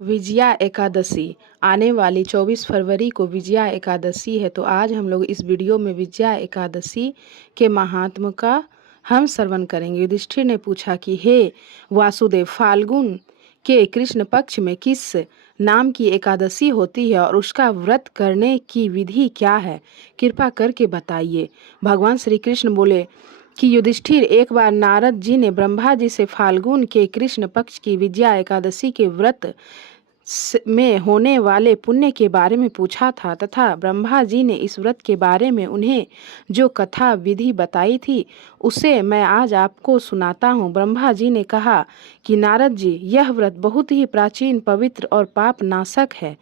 विजया एकादशी आने वाली 24 फरवरी को विजया एकादशी है। तो आज हम लोग इस वीडियो में विजया एकादशी के महात्म का हम श्रवण करेंगे। युधिष्ठिर ने पूछा कि हे वासुदेव, फाल्गुन के कृष्ण पक्ष में किस नाम की एकादशी होती है और उसका व्रत करने की विधि क्या है, कृपा करके बताइए। भगवान श्री कृष्ण बोले कि युधिष्ठिर, एक बार नारद जी ने ब्रह्मा जी से फाल्गुन के कृष्ण पक्ष की विजया एकादशी के व्रत में होने वाले पुण्य के बारे में पूछा था तथा ब्रह्मा जी ने इस व्रत के बारे में उन्हें जो कथा विधि बताई थी उसे मैं आज आपको सुनाता हूँ। ब्रह्मा जी ने कहा कि नारद जी, यह व्रत बहुत ही प्राचीन, पवित्र और पाप नाशक है।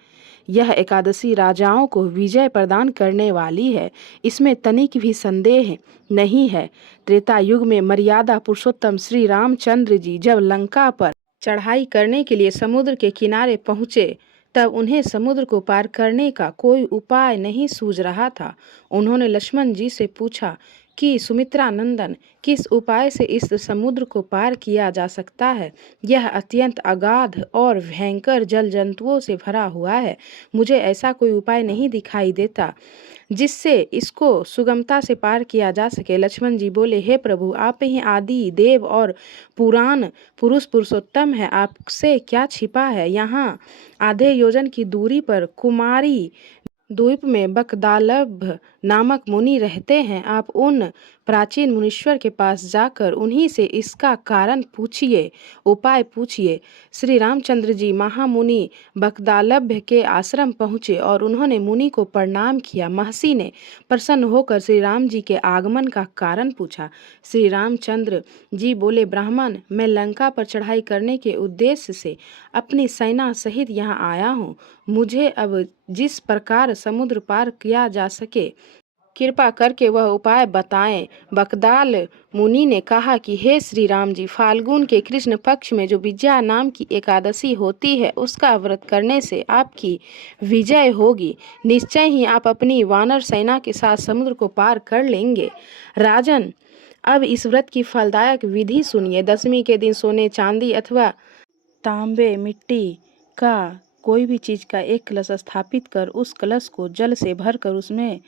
यह एकादशी राजाओं को विजय प्रदान करने वाली है, इसमें तनिक भी संदेह नहीं है। त्रेता युग में मर्यादा पुरुषोत्तम श्री रामचंद्र जी जब लंका पर चढ़ाई करने के लिए समुद्र के किनारे पहुंचे तब उन्हें समुद्र को पार करने का कोई उपाय नहीं सूझ रहा था। उन्होंने लक्ष्मण जी से पूछा कि सुमित्रा नंदन, किस उपाय से इस समुद्र को पार किया जा सकता है? यह अत्यंत अगाध और भयंकर जल जंतुओं से भरा हुआ है। मुझे ऐसा कोई उपाय नहीं दिखाई देता जिससे इसको सुगमता से पार किया जा सके। लक्ष्मण जी बोले, हे प्रभु, आप ही आदि देव और पुराण पुरुष पुरुषोत्तम है, आपसे क्या छिपा है। यहाँ आधे योजन की दूरी पर कुमारी द्वीप में बकदालभ नामक मुनि रहते हैं। आप उन प्राचीन मुनीश्वर के पास जाकर उन्हीं से इसका कारण पूछिए, उपाय पूछिए। श्री रामचंद्र जी महामुनि बकदालभ के आश्रम पहुँचे और उन्होंने मुनि को प्रणाम किया। महर्षि ने प्रसन्न होकर श्री राम जी के आगमन का कारण पूछा। श्री रामचंद्र जी बोले, ब्राह्मण, मैं लंका पर चढ़ाई करने के उद्देश्य से अपनी सेना सहित यहाँ आया हूँ। मुझे अब जिस प्रकार समुद्र पार किया जा सके कृपा करके वह उपाय बताएं। बकदाल मुनि ने कहा कि हे श्री राम जी, फाल्गुन के कृष्ण पक्ष में जो विजया नाम की एकादशी होती है उसका व्रत करने से आपकी विजय होगी। निश्चय ही आप अपनी वानर सेना के साथ समुद्र को पार कर लेंगे। राजन, अब इस व्रत की फलदायक विधि सुनिए। दशमी के दिन सोने, चांदी अथवा तांबे, मिट्टी का कोई भी चीज़ का एक कलश स्थापित कर उस कलश को जल से भरकर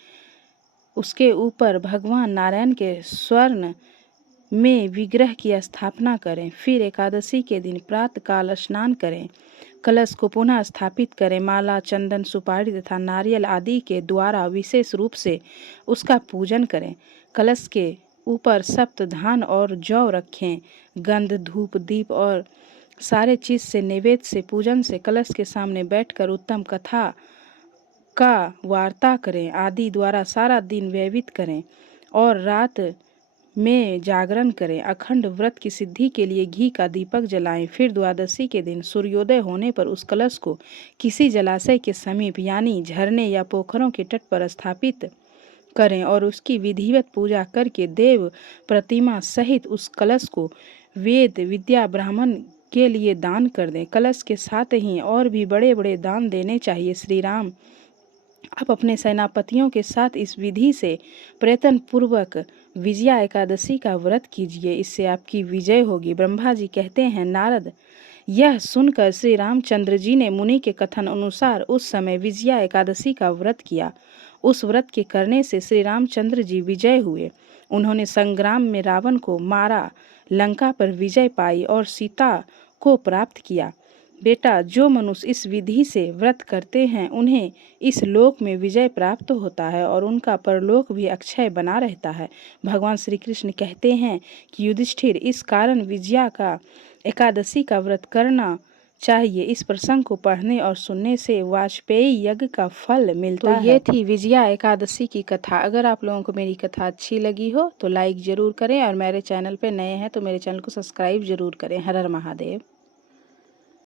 उसके ऊपर भगवान नारायण के स्वर्ण में विग्रह की स्थापना करें। फिर एकादशी के दिन प्रातःकाल स्नान करें, कलश को पुनः स्थापित करें। माला, चंदन, सुपारी तथा नारियल आदि के द्वारा विशेष रूप से उसका पूजन करें। कलश के ऊपर सप्त धान और जौ रखें। गंध, धूप, दीप और सारे चीज से नैवेद्य से पूजन से कलश के सामने बैठकर उत्तम कथा का वार्ता करें आदि द्वारा सारा दिन व्यतीत करें और रात में जागरण करें। अखंड व्रत की सिद्धि के लिए घी का दीपक जलाएं। फिर द्वादशी के दिन सूर्योदय होने पर उस कलश को किसी जलाशय के समीप यानी झरने या पोखरों के तट पर स्थापित करें और उसकी विधिवत पूजा करके देव प्रतिमा सहित उस कलश को वेद विद्या ब्राह्मण के लिए दान कर दें। कलश के साथ ही और भी बड़े बड़े दान देने चाहिए। श्री राम, आप अपने सेनापतियों के साथ इस विधि से प्रयत्न पूर्वक विजया एकादशी का व्रत कीजिए, इससे आपकी विजय होगी। ब्रह्मा जी कहते हैं, नारद, यह सुनकर श्री रामचंद्र जी ने मुनि के कथन अनुसार उस समय विजया एकादशी का व्रत किया। उस व्रत के करने से श्री रामचंद्र जी विजय हुए। उन्होंने संग्राम में रावण को मारा, लंका पर विजय पाई और सीता को प्राप्त किया। बेटा, जो मनुष्य इस विधि से व्रत करते हैं उन्हें इस लोक में विजय प्राप्त होता है और उनका परलोक भी अक्षय बना रहता है। भगवान श्री कृष्ण कहते हैं कि युधिष्ठिर, इस कारण विजया का एकादशी का व्रत करना चाहिए। इस प्रसंग को पढ़ने और सुनने से वाजपेयी यज्ञ का फल मिलता है। ये थी विजया एकादशी की कथा। अगर आप लोगों को मेरी कथा अच्छी लगी हो तो लाइक ज़रूर करें और मेरे चैनल पे नए हैं तो मेरे चैनल को सब्सक्राइब ज़रूर करें। हर हर महादेव।